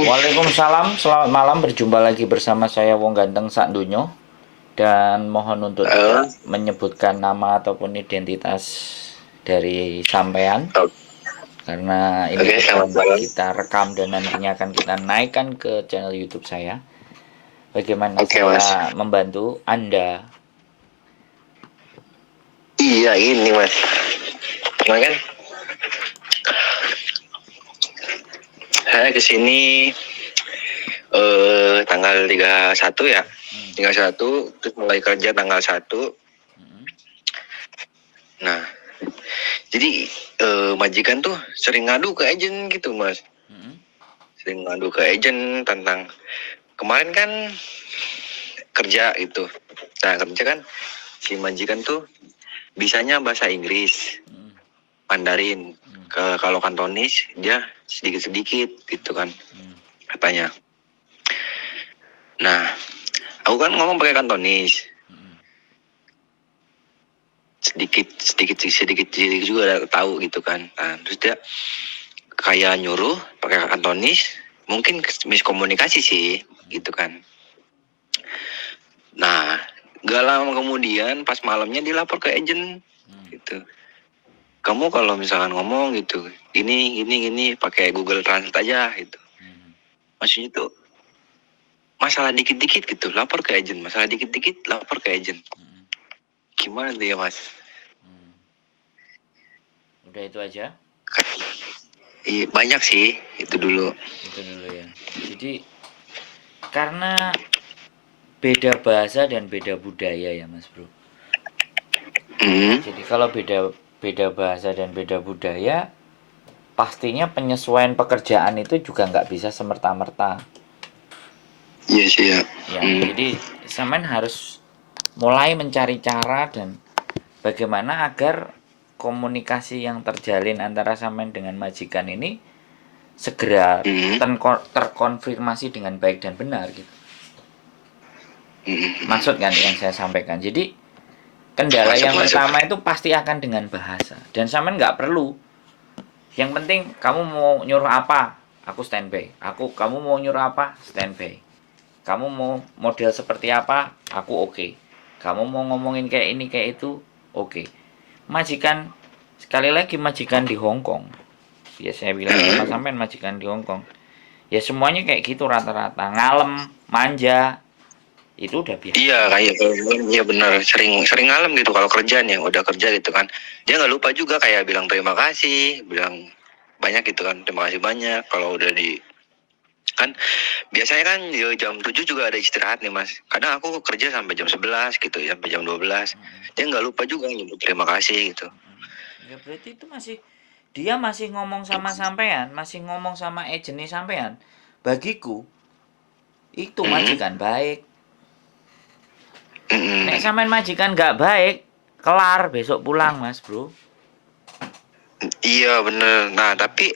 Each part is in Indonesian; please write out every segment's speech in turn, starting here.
Waalaikumsalam, selamat malam. Berjumpa lagi bersama saya Wong Ganteng Sak Dunyo. Dan mohon untuk Eh, tidak menyebutkan nama ataupun identitas dari sampean. o- Karena ini Oke, selamat sedang malam. kita rekam dan nantinya akan kita naikkan ke channel YouTube saya. Bagaimana Oke, Mas. saya membantu Anda? Iya, ini, Mas. Kemarin kan saya kesini tanggal 31 ya. Hmm. 31 terus mulai kerja tanggal 1. Hmm. Nah, jadi majikan tuh sering ngadu ke agen gitu, Mas. Hmm. Sering ngadu ke agen tentang kemarin kan kerja gitu. Nah, kerja kan si majikan tuh bisanya bahasa Inggris, Hmm. Mandarin. Kalau Kantonis dia sedikit-sedikit gitu kan Hmm. katanya. Nah, aku kan ngomong pakai Kantonis. Hmm. Sedikit juga udah tahu gitu kan. Nah, terus dia kayak nyuruh pakai Kantonis, mungkin miskomunikasi sih gitu kan. Nah, gak lama kemudian pas malamnya dilapor ke agent gitu. Kamu kalau misalkan ngomong gitu, gini pakai Google Translate aja gitu. Maksudnya tuh masalah dikit-dikit gitu, lapor ke agent. Masalah dikit-dikit lapor ke agent. Gimana tuh ya, Mas? Udah itu aja. Iya, banyak sih itu dulu. Itu dulu ya. Jadi karena beda bahasa dan beda budaya ya Mas Bro. Hmm. Jadi kalau beda beda bahasa dan beda budaya, pastinya penyesuaian pekerjaan itu juga nggak bisa semerta-merta. Iya sih ya. Ya, jadi Samen harus mulai mencari cara dan bagaimana agar komunikasi yang terjalin antara Samen dengan majikan ini segera terkonfirmasi dengan baik dan benar gitu. Maksud kan yang saya sampaikan. Jadi kendala yang Masuk. pertama itu pasti akan dengan bahasa dan Samen nggak perlu. Yang penting kamu mau nyuruh apa, aku standby. Kamu mau nyuruh apa, standby. Kamu mau model seperti apa, aku oke. Kamu mau ngomongin kayak ini kayak itu, oke. Majikan, sekali lagi majikan di Hong Kong. Ya saya bilang sama sampean majikan di Hong Kong. Ya semuanya kayak gitu rata-rata, ngalem, manja, itu udah biasa. Iya, kayak iya benar, sering ngalem gitu kalau kerjaan ya, udah kerja gitu kan. Dia nggak lupa juga kayak bilang terima kasih, bilang banyak gitu kan, terima kasih banyak kalau udah di kan biasanya kan ya, jam 7 juga ada istirahat nih, Mas. Kadang aku kerja sampai jam 11 gitu ya, sampai jam 12. Dia nggak lupa juga nyebut terima kasih gitu. Ya berarti itu dia masih ngomong sama sampean, masih ngomong sama agennya sampean. Bagiku itu majikan baik. Nek sampean majikan nggak baik, kelar besok pulang Mas Bro. Iya bener. Nah tapi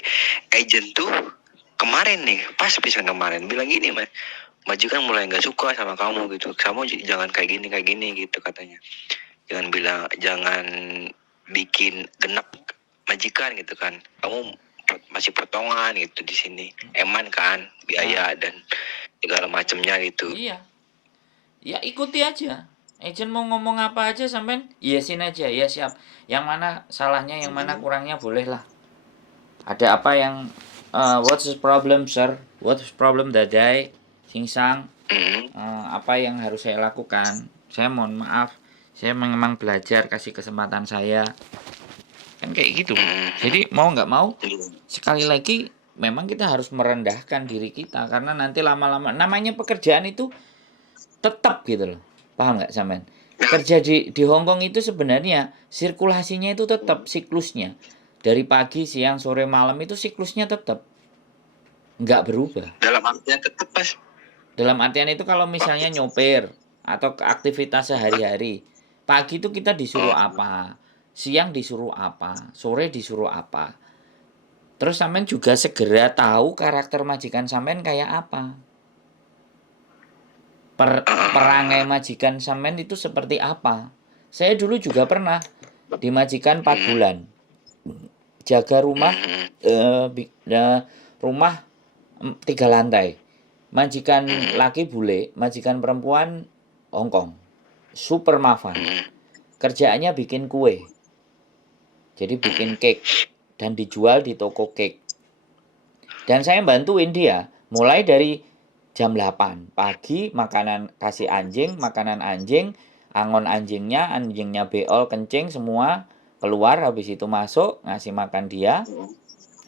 agent tuh kemarin nih, pas pisan kemarin bilang gini, Mas, majikan mulai nggak suka sama kamu gitu. Kamu jangan kayak gini gitu katanya. Jangan bikin genap majikan gitu kan. Kamu masih potongan gitu di sini. Eman kan biaya dan segala macamnya gitu. Iya, ya ikuti aja. Agent mau ngomong apa aja sampean iyasin aja, ya siap. Yang mana salahnya, yang mana kurangnya boleh lah. Ada apa yang what's the problem sir? What's the problem dadai? Singsang. Apa yang harus saya lakukan? Saya mohon maaf. Saya memang belajar, kasih kesempatan saya. Kan kayak gitu. Jadi mau nggak mau, sekali lagi memang kita harus merendahkan diri kita karena nanti lama-lama namanya pekerjaan itu tetap gitu loh. Paham nggak sampean? Kerja di Hong Kong itu sebenarnya sirkulasinya itu tetap siklusnya. Dari pagi, siang, sore, malam itu siklusnya tetap nggak berubah. Dalam artian tetap, Mas. Dalam artian itu kalau misalnya nyopir atau aktivitas sehari-hari, pagi itu kita disuruh apa, siang disuruh apa, sore disuruh apa. Terus sampean juga segera tahu karakter majikan sampean kayak apa. Perangai majikan sampean itu seperti apa. Saya dulu juga pernah di majikan 4 bulan. Jaga rumah rumah 3 lantai. Majikan laki bule, majikan perempuan Hongkong. Super mapan. Kerjaannya bikin kue. Jadi bikin cake dan dijual di toko cake. Dan saya bantuin dia mulai dari jam 8 pagi kasih anjing, makanan anjing, angon anjingnya beol, kencing semua keluar, habis itu masuk ngasih makan dia.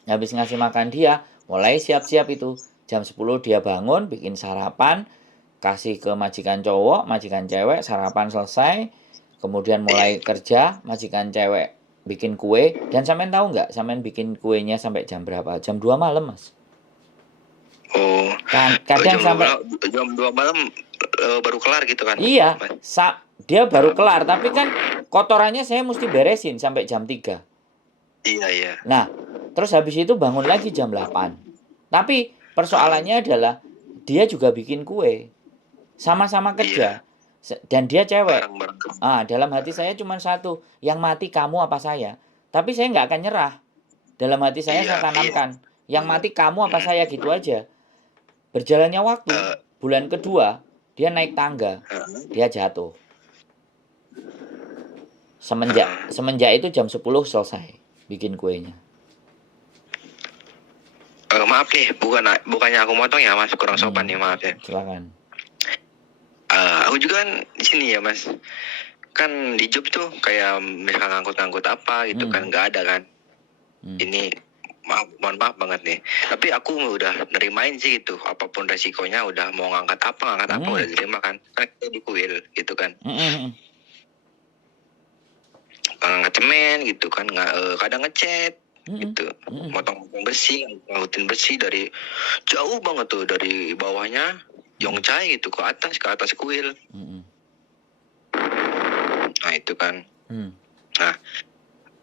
Habis ngasih makan dia, mulai siap-siap itu. Jam 10 dia bangun, bikin sarapan, kasih ke majikan cowok, majikan cewek, sarapan selesai. Kemudian mulai kerja, majikan cewek bikin kue. Dan sampean tahu nggak, sampean bikin kuenya sampai jam berapa? Jam 2 malam, Mas. Oh, Kadang sampai jam 2 malam baru kelar gitu kan? Iya, dia baru kelar, tapi kan kotorannya saya mesti beresin sampai jam 3. Iya. Nah, terus habis itu bangun lagi jam 8. Tapi persoalannya adalah dia juga bikin kue. Sama-sama kerja. Dan dia cewek. Dalam hati saya cuma satu, yang mati kamu apa saya? Tapi saya nggak akan nyerah. Dalam hati saya tanamkan, yang mati kamu apa saya, gitu aja. Berjalannya waktu, bulan kedua, dia naik tangga, dia jatuh. Semenjak itu jam 10 selesai bikin kuenya. Maaf nih, bukannya aku motong ya Mas, kurang sopan nih, maaf ya. Silakan. Aku juga kan di sini ya Mas, kan di job tuh kayak misalkan ngangkut apa gitu kan, nggak ada kan. Ini mohon maaf banget nih, tapi aku udah nerimain sih gitu, apapun resikonya, udah mau ngangkat apa udah terima kan, kayak di kuil gitu kan. Ngangkat cemen gitu kan, kadang ngecat gitu, motong besi, ngangkutin besi dari jauh banget tuh, dari bawahnya Yongcai gitu ke atas kuil. Nah itu kan. Nah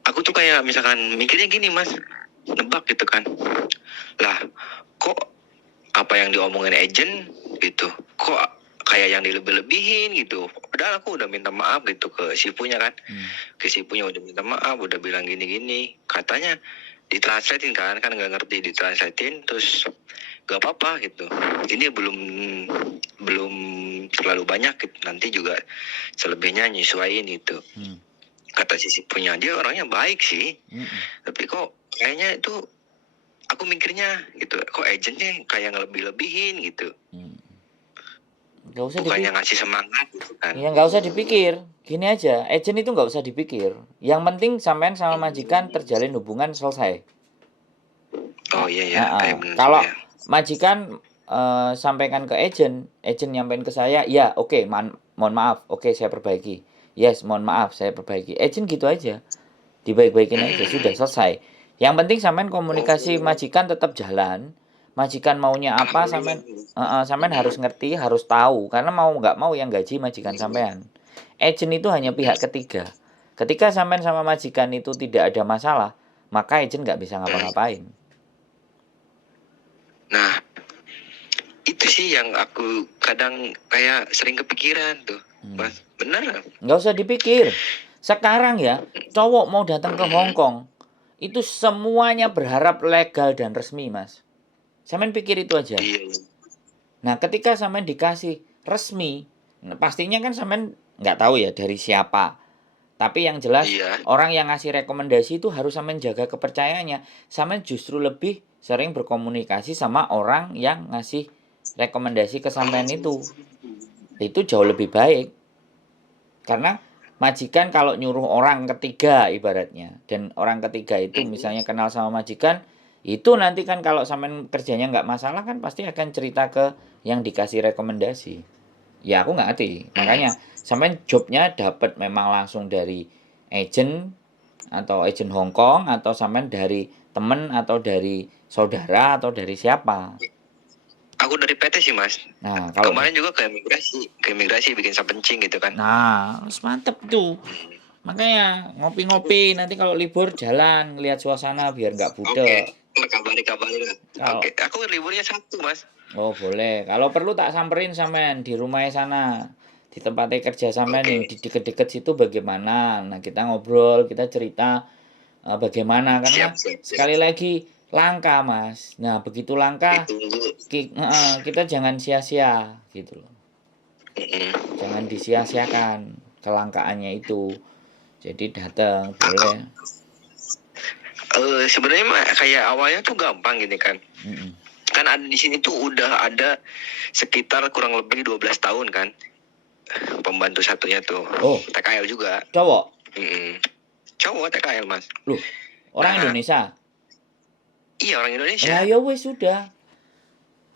aku tuh kayak misalkan mikirnya gini Mas, nebak gitu kan, lah kok apa yang diomongin agent gitu, kok kayak yang dilebih-lebihin gitu, padahal aku udah minta maaf gitu ke si punya kan. Ke si punya udah minta maaf, udah bilang gini katanya, ditranslatein kan nggak ngerti, ditranslatein terus gak apa-apa gitu, ini belum terlalu banyak gitu, nanti juga selebihnya nyesuaiin gitu. Kata si punya, dia orangnya baik sih, tapi kok kayaknya itu aku mikirnya gitu, kok agentnya kayak ngelebih-lebihin gitu. Gak usah bukannya ngasih semangat gitu kan. Ya nggak usah dipikir, gini aja, agent itu nggak usah dipikir. Yang penting sampean sama majikan terjalin hubungan, selesai. Oh iya. Kalau majikan sampaikan ke agent nyampein ke saya, ya oke, mohon maaf, oke saya perbaiki. Yes, mohon maaf saya perbaiki. Agent gitu aja, dibaik-baikin aja, sudah selesai. Yang penting sampean komunikasi majikan tetap jalan. Majikan maunya apa, sampean harus ngerti, harus tahu, karena mau nggak mau yang gaji majikan sampean. Agent itu hanya pihak ketiga. Ketika sampean sama majikan itu tidak ada masalah, maka agent nggak bisa ngapa-ngapain. Nah, itu sih yang aku kadang kayak sering kepikiran tuh, Mas. Benar? Nggak usah dipikir. Sekarang ya, cowok mau datang ke Hongkong, itu semuanya berharap legal dan resmi, Mas. Sampean pikir itu aja. Nah, ketika sampean dikasih resmi, pastinya kan sampean nggak tahu ya dari siapa. Tapi yang jelas, orang yang ngasih rekomendasi itu harus sampean jaga kepercayaannya. Sampean justru lebih sering berkomunikasi sama orang yang ngasih rekomendasi ke sampean itu. Itu jauh lebih baik. Karena majikan kalau nyuruh orang ketiga ibaratnya, dan orang ketiga itu misalnya kenal sama majikan, itu nanti kan kalau sampean kerjanya nggak masalah kan pasti akan cerita ke yang dikasih rekomendasi. Ya aku nggak ngerti, makanya sampean jobnya dapat memang langsung dari agent atau agent Hongkong, atau sampean dari temen atau dari saudara atau dari siapa? Aku dari PT sih Mas. Nah, kemarin juga ke imigrasi bikin sapencing gitu kan. Nah, mantep tuh. Makanya ngopi-ngopi, nanti kalau libur jalan ngelihat suasana biar nggak budek. Kabari lah. Oke, aku liburnya Sabtu Mas. Oh boleh, kalau perlu tak samperin sampean di rumahnya sana, di tempatnya kerja sampean yang di deket-deket situ bagaimana. Nah kita ngobrol, kita cerita bagaimana, karena sekali lagi langka Mas. Nah begitu langka Ditunggu. kita jangan sia-sia gitu loh. Mm-mm. Jangan disia-siakan kelangkaannya itu. Jadi datang boleh. Sebenarnya mah kayak awalnya tuh gampang gini kan. Mm-mm. Kan ada di sini tuh udah ada sekitar kurang lebih 12 tahun kan. Pembantu satunya tuh. Oh, TKL juga. cowok. Mm-mm. Cowok TKL Mas. Loh, orang Nah, Indonesia. iya orang Indonesia. Lah ya wes sudah.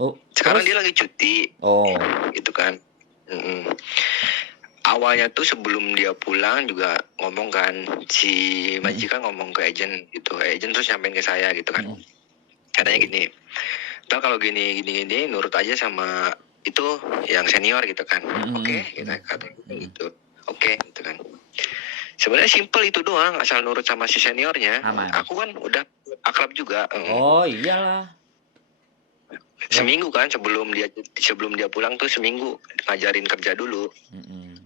Oh, Sekarang terus? dia lagi cuti Oh, gitu kan. Mm-mm. Awalnya tuh sebelum dia pulang juga ngomong kan, si majikan ngomong ke agent gitu, agent terus nyampein ke saya gitu kan. mm-mm. Katanya gini, ntar kalau gini nurut aja sama itu yang senior gitu kan. Mm-mm. Oke, kita kata Mm-mm. gitu. Oke, gitu kan. Sebenarnya simple itu doang, asal nurut sama si seniornya. Aman. Aku kan udah akrab juga. Oh iyalah. Seminggu kan sebelum dia pulang tuh seminggu ngajarin kerja dulu. Mm-mm.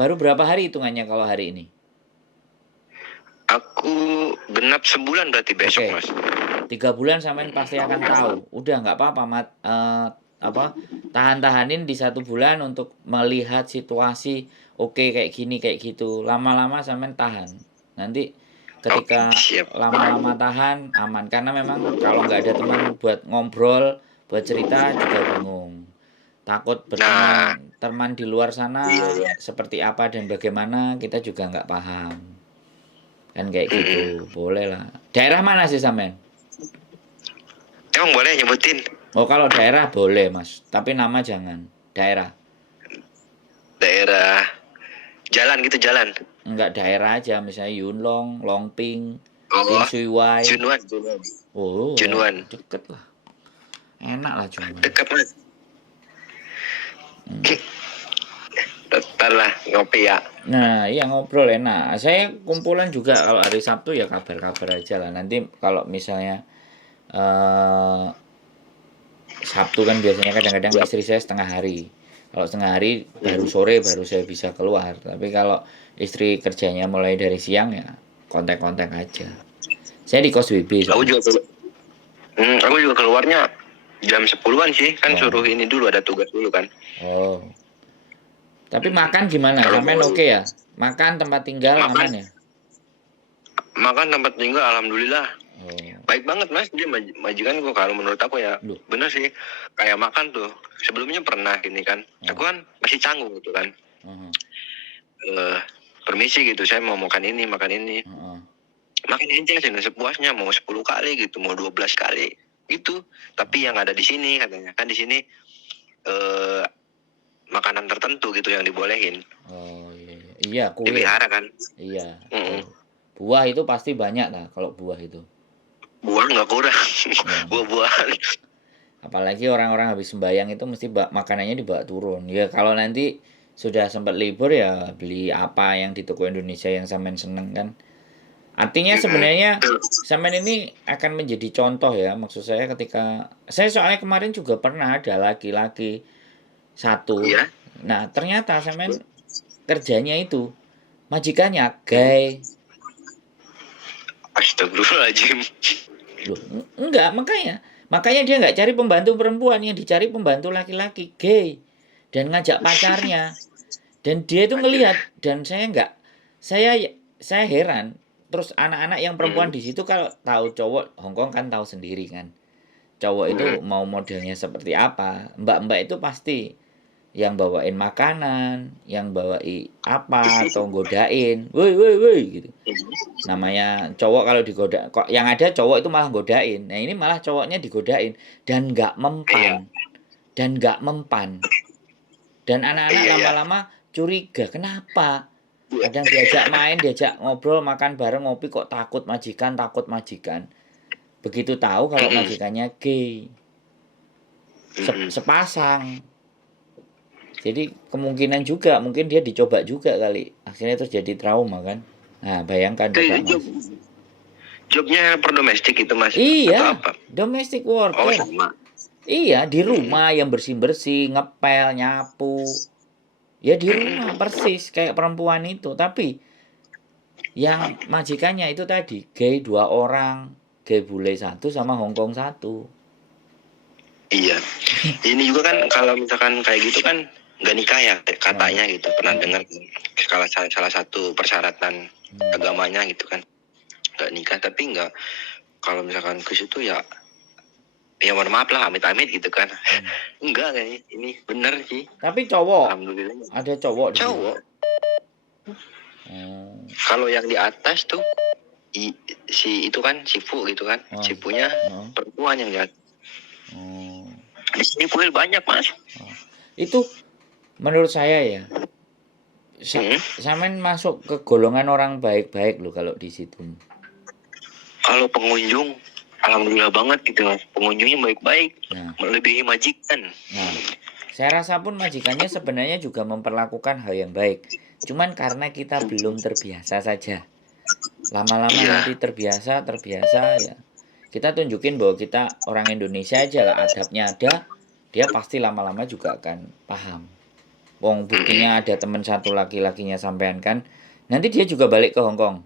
Baru berapa hari hitungannya kalau hari ini? Aku genap sebulan berarti besok Oke. Mas. 3 bulan sampean pasti akan tahu. Udah nggak apa-apa tahan-tahanin di 1 bulan untuk melihat situasi. Oke kayak gini kayak gitu. Lama-lama sampean tahan. Nanti ketika Siap. lama-lama tahan aman karena memang kalau nggak ada teman buat ngobrol, buat cerita juga bingung. Takut berteman teman di luar sana Iya. seperti apa dan bagaimana kita juga nggak paham. Kan kayak gitu. Boleh lah. Daerah mana sih sampean? Emang boleh nyebutin Oh kalau daerah boleh Mas, tapi nama jangan. Daerah. daerah jalan gitu jalan. Enggak daerah aja, misalnya Yunlong, Longping, Oh, Tin Shui Wai. Junwan. Oh, Junwan. ya, deket lah. Enak lah Junwan. Dekat Mas. Ntar lah ngopi ya. Nah, iya ngobrol enak. Saya kumpulan juga kalau hari Sabtu ya kabar-kabar aja lah. Nanti kalau misalnya Sabtu kan biasanya kadang-kadang istri saya setengah hari. Kalau setengah hari baru sore baru saya bisa keluar. Tapi kalau istri kerjanya mulai dari siang ya kontak-kontak aja. Saya di kos WB. Aku juga keluarnya jam 10-an sih. Kan suruh ini dulu, ada tugas dulu kan. Oh. Tapi makan gimana? Sampean oke ya? Makan tempat tinggal aman ya? Makan tempat tinggal alhamdulillah. Oh. Baik banget Mas, dia majikan kok kalau menurut aku ya. Loh. Bener sih. Kayak makan tuh. Sebelumnya pernah gini kan. Aku kan masih canggung gitu kan. Permisi gitu, saya mau makan ini. Makan aja sih sepuasnya, mau 10 kali gitu, mau 12 kali gitu. Tapi yang ada di sini katanya kan di sini makanan tertentu gitu yang dibolehin. Oh iya, kue. Dipelihara kan. Iya. Buah itu pasti banyak lah kalau buah itu. Buah nggak kurang. Buah-buahan. Apalagi orang-orang habis sembahyang itu mesti makanannya dibawa turun. Ya kalau nanti sudah sempat libur ya beli apa yang di toko Indonesia yang sampean seneng kan. Artinya sebenarnya sampean ini akan menjadi contoh ya. Maksud saya ketika saya soalnya kemarin juga pernah ada laki-laki satu. Iya. Nah, ternyata sampean kerjanya itu majikannya gay. Astagfirullahaladzim. Loh, enggak, makanya dia nggak cari pembantu perempuan, yang dicari pembantu laki-laki gay dan ngajak pacarnya. Dan dia itu ngelihat dan saya heran. Terus anak-anak yang perempuan di situ kalau tahu cowok Hongkong kan tahu sendiri kan. Cowok itu mau modelnya seperti apa. Mbak-mbak itu pasti yang bawain makanan, yang bawain apa atau godain. Woi gitu. Namanya cowok kalau digoda, kok yang ada cowok itu malah godain. Nah, ini malah cowoknya digodain dan nggak mempan. Dan anak-anak lama-lama curiga, kenapa? Kadang diajak main, diajak ngobrol, makan bareng, ngopi kok takut majikan. Begitu tahu kalau majikannya gay. Sepasang. Jadi kemungkinan juga mungkin dia dicoba juga kali. Akhirnya terus jadi trauma kan. Nah, bayangkan coba Mas. Jobnya per domestik itu Mas? Iya, atau apa? domestic worker. Oh, sama. Iya, di rumah yang bersih-bersih, ngepel, nyapu. Ya di rumah persis kayak perempuan itu, tapi Yang majikannya itu tadi gay 2 orang, gay bule 1 sama Hongkong 1. Iya. Ini juga kan kalau misalkan kayak gitu kan nggak nikah ya katanya gitu. Pernah dengar salah satu persyaratan agamanya gitu kan. Nggak nikah, tapi nggak, kalau misalkan ke situ ya mohon maaf lah, amit-amit gitu kan. Enggak kayaknya ini bener sih. Tapi cowok, Alhamdulillah. ada cowok di situ. Cowok. Oh. Kalau yang di atas tuh si itu kan Sifu gitu kan. Sifunya perempuan yang lihat. Di sini kuil banyak mas. Itu menurut saya ya, Samen masuk ke golongan orang baik-baik loh kalau di situ. Kalau pengunjung, alhamdulillah banget gitu mas. Pengunjungnya baik-baik, melebihi majikan. Nah, saya rasa pun majikannya sebenarnya juga memperlakukan hal yang baik. Cuman karena kita belum terbiasa saja. Lama-lama nanti terbiasa ya. Kita tunjukin bahwa kita orang Indonesia aja lah, adabnya ada, dia pasti lama-lama juga akan paham. Wong buktinya ada teman satu laki-lakinya sampean kan, nanti dia juga balik ke Hongkong.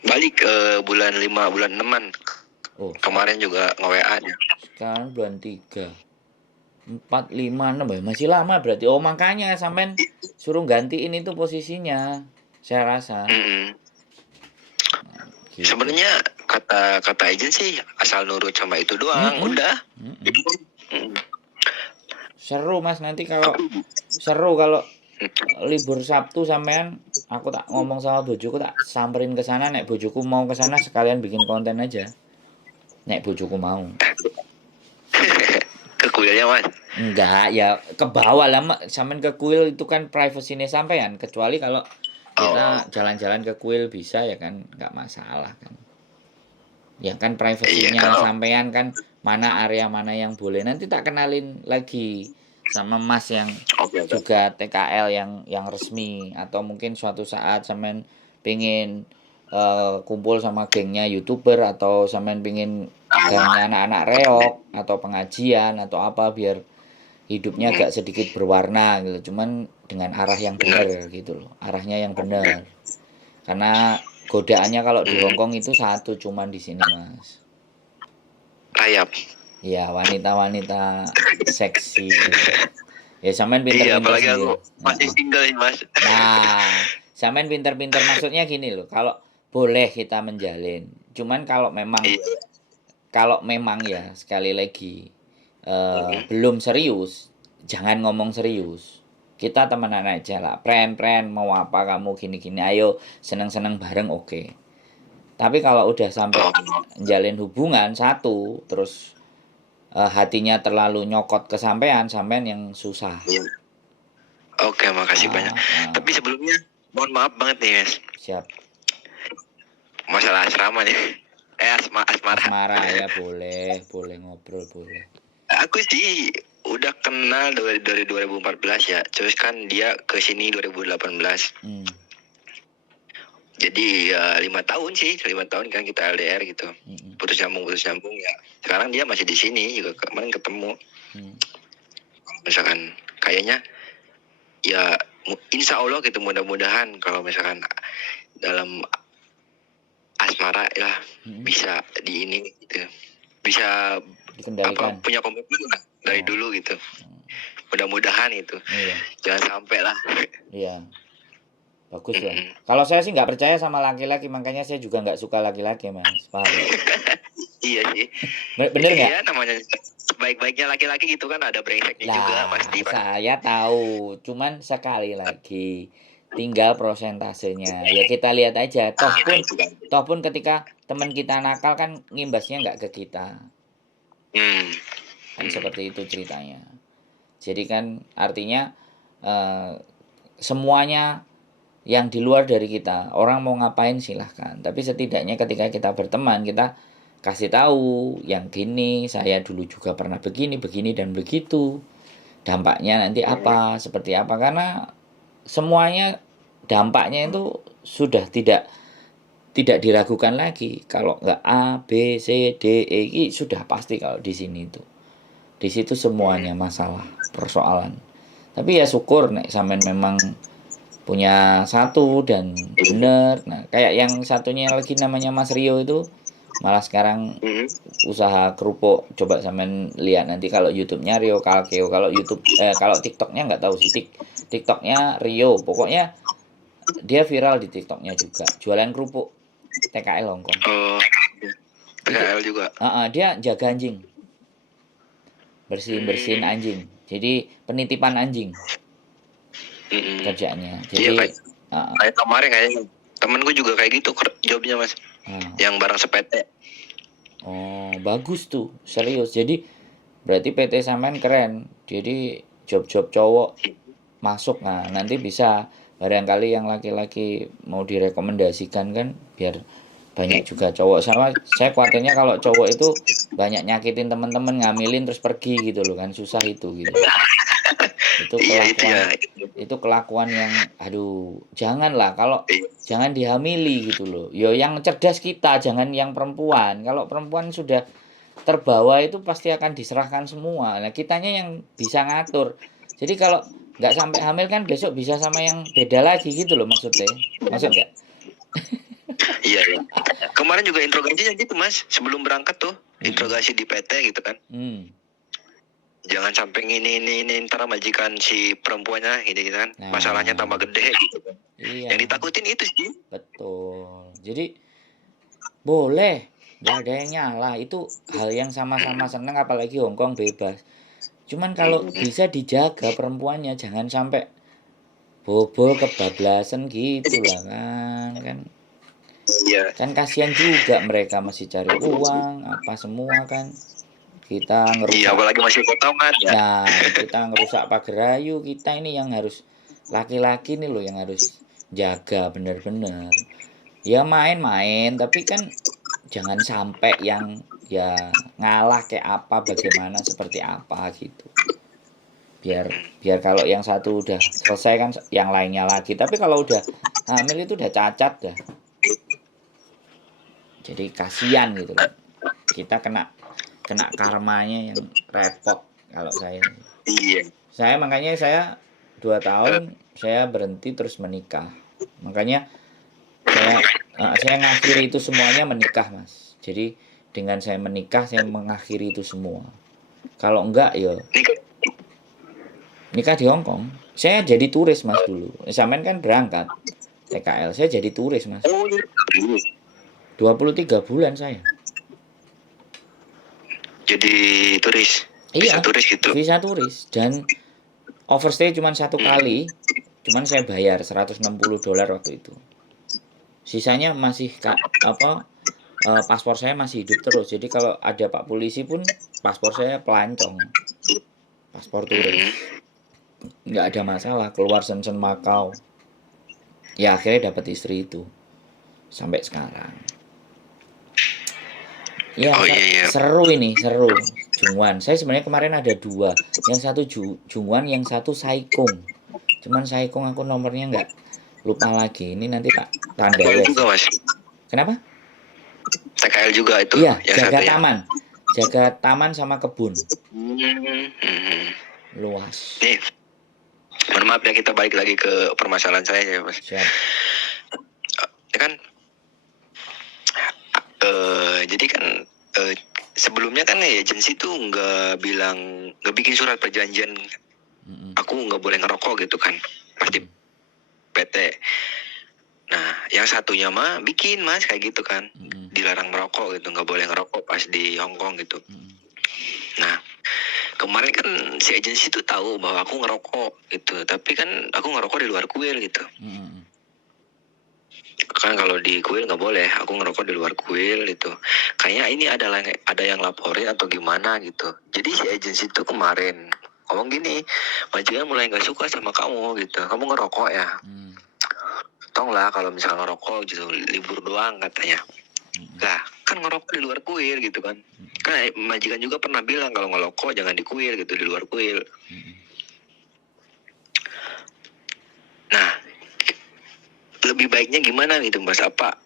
Balik ke bulan 5, bulan 6-an. Oh, kemarin juga nge-WA nya. Sekarang bulan 3, 4, 5, 6 ya, masih lama berarti. Oh makanya sampean suruh gantiin itu posisinya, saya rasa. Gitu. Sebenarnya kata agent sih asal nurut sama itu doang, udah. Seru mas, nanti kalau libur Sabtu sampean, aku tak ngomong sama bojoku, tak samperin ke sana. Nek bojoku mau ke sana sekalian bikin konten aja. Nek bojoku mau. Ke kuilnya mas? Enggak, ya ke bawah lah. Sampean ke kuil itu kan privasinya sampean. Kecuali kalau kita jalan-jalan ke kuil bisa ya kan, nggak masalah kan. Ya kan privasinya sampean kan, mana area mana yang boleh. Nanti tak kenalin lagi sama mas yang juga TKL yang resmi. Atau mungkin suatu saat sampean pengen kumpul sama gengnya YouTuber, atau sampean pengen gengnya anak-anak reok atau pengajian atau apa, biar hidupnya agak sedikit berwarna gitu. Cuman dengan arah yang benar gitu loh. Arahnya yang benar. Karena godaannya kalau di Hongkong itu satu, cuman di sini mas. Rayap. Iya, wanita-wanita seksi. Ya sampean pinter-pinter. Iya, apalagi aku masih single nih mas. Nah, sampean pinter-pinter, maksudnya gini loh. Kalau boleh kita menjalin. Cuman kalau memang ya sekali lagi belum serius, jangan ngomong serius. Kita temenan aja lah, friend, mau apa kamu gini-gini, ayo seneng-seneng bareng, oke. Tapi kalau udah sampai menjalin hubungan satu, terus hatinya terlalu nyokot ke sampean yang susah. Oke, makasih banyak. Tapi sebelumnya mohon maaf banget nih guys. Siap. Masalah asrama nih. Asmara ya, boleh ngobrol, boleh. Aku sih udah kenal dari 2014 ya. Terus kan dia ke sini 2018. Jadi 5 tahun kan kita LDR gitu. Putus nyambung ya. Sekarang dia masih di sini juga, kemarin ketemu. Misalkan kayaknya ya insya Allah gitu, mudah-mudahan kalau misalkan dalam asmara ya bisa di ini gitu. Bisa dikendalikan. Punya komitmen lah dari dulu gitu. Mudah-mudahan itu. Jangan sampai lah. Iya. Bagus lah. Kalau saya sih nggak percaya sama laki-laki, makanya saya juga nggak suka laki-laki mas. Paham? Iya sih. Bener nggak? Iya, namanya baik-baiknya laki-laki gitu kan, ada brengseknya juga pasti. Saya tahu, cuman sekali lagi tinggal prosentasenya. Ya kita lihat aja. Toh pun ketika teman kita nakal kan ngimbasnya nggak ke kita. Kan seperti itu ceritanya. Jadi kan artinya semuanya yang di luar dari kita, orang mau ngapain silahkan, tapi setidaknya ketika kita berteman, kita kasih tahu yang gini, saya dulu juga pernah begini dan begitu, dampaknya nanti apa, seperti apa. Karena semuanya dampaknya itu sudah tidak diragukan lagi. Kalau nggak A, B, C, D, E, sudah pasti kalau di sini itu. Di situ semuanya masalah, persoalan. Tapi ya syukur nek sampean memang punya satu dan bener. Nah, kayak yang satunya lagi namanya Mas Rio itu malah sekarang Hmm. usaha kerupuk. Coba sampean lihat nanti kalau YouTube-nya Rio Kalkeo, kalau kalau TikTok-nya nggak tahu sih. TikTok-nya Rio, pokoknya dia viral di TikTok-nya juga. Jualan kerupuk TKL Hongkong. Oh, Itu PKL juga. dia jaga anjing, bersihin Hmm. anjing. Jadi penitipan anjing Hmm. kerjaannya. Iya, Jadi kayak kemarin kayaknya temen gue juga kayak gitu jobnya mas, yang barang sepete. oh bagus tuh, serius. Jadi berarti PT sampean keren. Jadi job-job cowok masuk, nah nanti bisa barangkali yang laki-laki mau direkomendasikan kan, biar banyak juga cowok. Sama saya khawatirnya kalau cowok itu banyak nyakitin teman-teman, ngamilin terus pergi gitu loh kan, susah itu gitu. Itu Iya itu ya. kelakuan yang aduh, janganlah, kalau Iya. jangan dihamili gitu loh. Yo yang cerdas kita, jangan yang perempuan. Kalau perempuan sudah terbawa itu pasti akan diserahkan semua. Nah, kitanya yang bisa ngatur. Jadi kalau nggak sampai hamil kan besok bisa sama yang beda lagi gitu loh maksudnya. Maksud nggak? Iya, iya. Kemarin juga interogasinya gitu mas, sebelum berangkat tuh interogasi di PT gitu kan. Hmm. Jangan sampai ini ntar majikan si perempuannya gitu kan. Nah, Masalahnya tambah gede gitu kan. iya, Yang ditakutin itu sih. betul. Jadi boleh, nggak ada yang nyala. Itu hal yang sama-sama seneng, apalagi Hongkong bebas. Cuman kalau bisa dijaga perempuannya, jangan sampai bobol kebablasan gitu lah kan Iya. kan kasihan juga, mereka masih cari uang apa semua kan, kita Iya, ngerusak. apalagi masih potongan ya. Nah, kita ngerusak pagar ayu, kita ini yang harus, laki-laki nih loh yang harus jaga bener-bener. Ya main-main, tapi kan jangan sampai yang ya ngalah kayak apa, bagaimana, seperti apa gitu. Biar biar kalau yang satu udah selesai kan yang lainnya lagi. Tapi kalau udah hamil itu udah cacat dah. Jadi kasihan gitu loh. Kita kena kena karmanya yang repot kalau saya. Iya. Makanya saya 2 tahun saya berhenti terus menikah. Makanya saya ngakhiri itu semuanya menikah, Mas. Jadi dengan saya menikah saya mengakhiri itu semua. Kalau enggak ya nikah di Hong Kong. Saya jadi turis, Mas, dulu. Sampean kan berangkat TKL, saya jadi turis, Mas. Oh, iya. 23 bulan saya. Jadi turis. Bisa Iya, turis gitu. visa turis, dan overstay cuma 1 kali. Cuman saya bayar $160 waktu itu. Sisanya masih paspor saya masih hidup terus. Jadi kalau ada Pak Polisi pun paspor saya pelancong. Paspor turis. Nggak ada masalah keluar Shenzhen Macau. Ya akhirnya dapat istri itu. Sampai sekarang. Ya, Oh iya, iya. seru ini, seru. Jungwan. Saya sebenarnya kemarin ada 2. Yang satu Jungwan, yang satu Saikong. Cuman Saikong aku nomornya nggak, lupa lagi. Ini nanti tak tanda TKL ya juga sih. mas. Kenapa? TKL juga itu. Iya, yang jaga satu ya. taman. Jaga taman sama kebun. Hmm. Luas. Nih, mohon maaf ya, kita balik lagi ke permasalahan saya ya mas. Siap. Ya kan, jadi kan sebelumnya kan agensi tuh nggak bikin surat perjanjian. Aku nggak boleh ngerokok gitu kan, pasti PT. Nah, yang satunya mah bikin mas kayak gitu kan, dilarang merokok gitu, nggak boleh ngerokok pas di Hong Kong gitu. Nah, kemarin kan si agensi tuh tahu bahwa aku ngerokok gitu, tapi kan aku ngerokok di luar kuil gitu. Kan kalau di kuil nggak boleh, aku ngerokok di luar kuil gitu. Kayaknya ini ada yang laporin atau gimana gitu. Jadi si agensi tuh kemarin ngomong gini, majikan mulai nggak suka sama kamu gitu, kamu ngerokok ya. Tolonglah kalau misalnya ngerokok gitu, libur doang katanya. Lah kan ngerokok di luar kuil gitu kan. Kan majikan juga pernah bilang kalau ngerokok jangan di kuil gitu, di luar kuil. Nah, lebih baiknya gimana gitu mas? Apa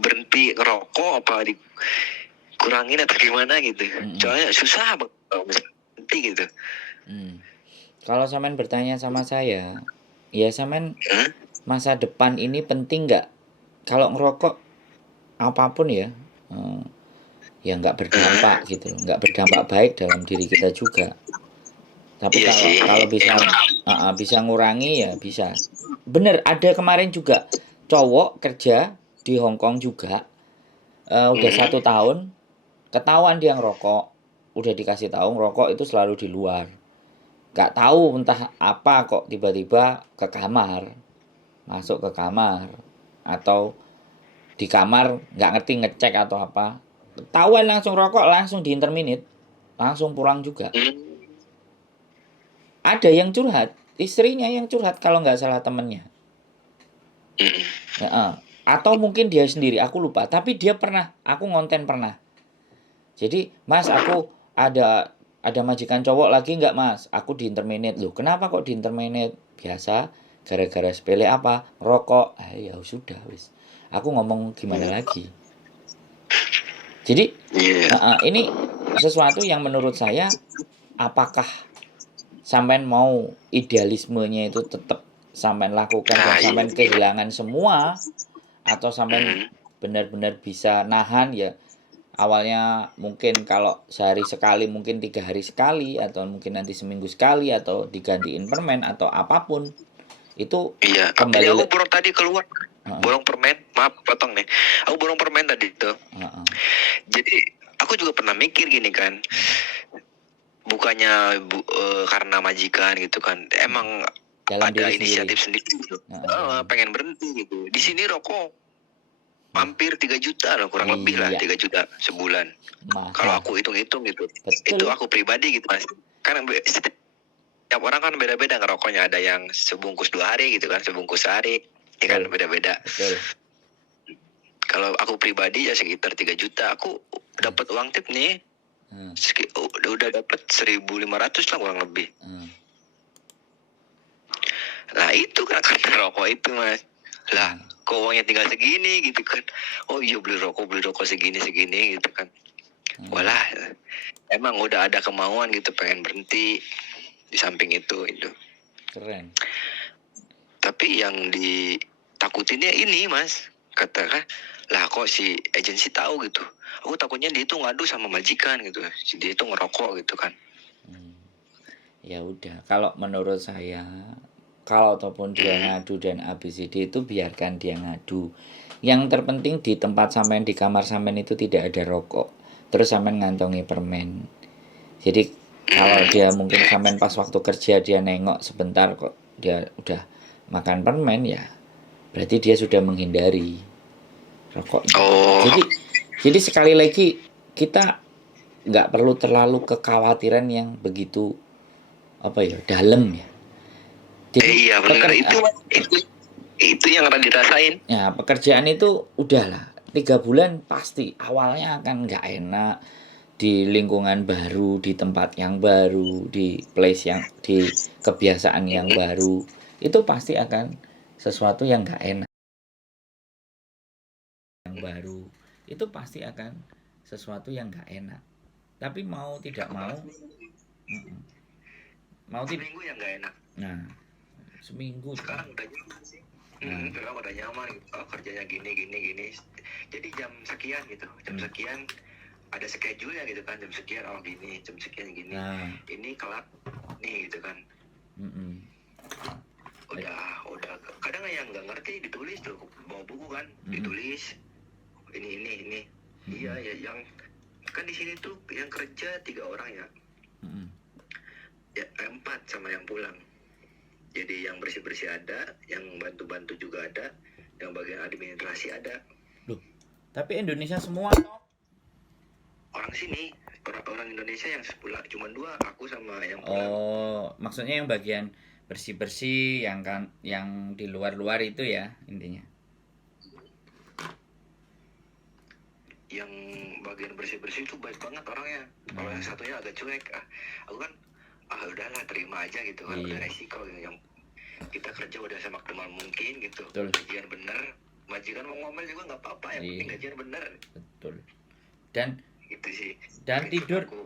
berhenti ngerokok, apa dikurangin atau gimana gitu? Soalnya susah banget kalau misalnya berhenti gitu. Kalau sampean bertanya sama saya, ya sampean Hmm? masa depan ini penting nggak? Kalau ngerokok apapun ya, ya nggak berdampak Hmm? gitu loh, nggak berdampak baik dalam diri kita juga. Tapi Iya kalau sih. kalau bisa Emang. bisa ngurangi ya bisa. Bener, ada kemarin juga cowok kerja di Hong Kong juga, udah Hmm? 1 tahun, ketahuan dia ngerokok, udah dikasih tahu ngerokok itu selalu di luar. Gak tahu entah apa kok tiba-tiba ke kamar, masuk ke kamar, atau di kamar nggak ngerti ngecek atau apa. Ketahuan langsung rokok, langsung di interminate, langsung pulang juga. Hmm? Ada yang curhat, istrinya yang curhat kalau nggak salah temennya. Hmm? Ya, atau mungkin dia sendiri, aku lupa. Tapi dia pernah, aku ngonten pernah. Jadi, Mas, aku ada majikan cowok lagi nggak, Mas? Aku di interminate. Loh, kenapa kok di interminate? Biasa, gara-gara sepele apa? Rokok. Ah, ya sudah, wis. Aku ngomong gimana lagi? Jadi, Iya. ini sesuatu yang menurut saya, apakah sampean mau idealismenya itu tetap sampean lakukan dan Nah, iya. sampean kehilangan semua, atau sampean Hmm? benar-benar bisa nahan ya, awalnya mungkin kalau sehari sekali mungkin 3 hari sekali, atau mungkin nanti seminggu sekali, atau digantiin permen atau apapun itu Iya. Ini kembali aku borong tadi keluar. heeh, Borong permen. Maaf, potong nih. Aku borong permen tadi tuh. heeh, Jadi aku juga pernah mikir gini kan. heeh, Bukannya karena majikan gitu kan. Emang dalam ada diri sendiri. inisiatif sendiri gitu. Heeh, dalam Pengen berhenti gitu. Di heeh, sini rokok nah, hampir 3 juta lah, kurang lebih lah iya, 3 juta sebulan. Kalau mahal, aku hitung-hitung gitu. Itu betul, aku pribadi gitu Mas. Kan setiap orang kan beda-beda ngerokoknya. Ada yang sebungkus 2 hari gitu kan, sebungkus sehari. Ya kan betul, beda-beda. betul, Kalau aku pribadi ya sekitar 3 juta. Aku dapat uang tip nih. heeh, Udah dapat 1.500 lah kurang lebih. heeh, Nah itu kan karena rokok itu Mas. Lah heeh, kok uangnya tinggal segini gitu kan. Oh iya beli rokok segini gitu kan. heeh, Walah, emang udah ada kemauan gitu pengen berhenti di samping itu. keren, Tapi yang ditakutinnya ini Mas, katakan lah kok si agensi tahu gitu. Aku takutnya dia itu ngadu sama majikan gitu. Dia itu ngerokok gitu kan. ya udah, kalau menurut saya, kalau ataupun dia Hmm. ngadu dan ABCD itu biarkan dia ngadu. Yang terpenting di tempat sampean, di kamar sampean itu tidak ada rokok. Terus sampean ngantongi permen. Jadi kalau dia mungkin sampean pas waktu kerja dia nengok sebentar kok dia udah makan permen, ya berarti dia sudah menghindari rokoknya. Oh, Jadi sekali lagi, kita nggak perlu terlalu kekhawatiran yang begitu apa ya, dalam ya. Jadi iya benar itu yang pernah dirasain. ya, pekerjaan itu udahlah 3 bulan pasti awalnya akan nggak enak, di lingkungan baru, di tempat yang baru, di place yang, di kebiasaan yang baru, itu pasti akan sesuatu yang nggak enak. Yang baru itu pasti akan sesuatu yang nggak enak. Tapi mau tidak mau, mau tidak, Seminggu yang nggak enak. nah seminggu tuh. Sekarang udah nyaman sih. Nah, Sekarang udah nyaman gitu. Kerjanya gini. Jadi jam sekian gitu. Jam sekian ada schedule ya gitu kan. Jam sekian gini, jam sekian gini. nah, Ini kelak nih gitu kan. mm-mm. Udah kadang yang nggak ngerti ditulis tuh bawa buku kan, ditulis ini. Iya ya yang kan di sini tuh yang kerja 3 orang ya. Ya 4 sama yang pulang. Jadi yang bersih-bersih ada, yang bantu-bantu juga ada, yang bagian administrasi ada. Loh, tapi Indonesia semua toh? Orang sini, orang Indonesia yang sepulang cuma 2, aku sama yang pulang. Oh, maksudnya yang bagian bersih-bersih, yang kan, yang di luar-luar itu ya intinya. Yang bagian bersih-bersih itu baik banget orangnya. Kalau yang satunya agak cuek, aku kan udahlah terima aja gitu kan, udah resiko gitu. Yang kita kerja udah semaksimal mungkin gitu. Betul. Gajian bener, majikan mau ngomel juga nggak apa-apa, yang penting gajian bener. Betul. Dan Gitu sih. dan Itu tidur aku.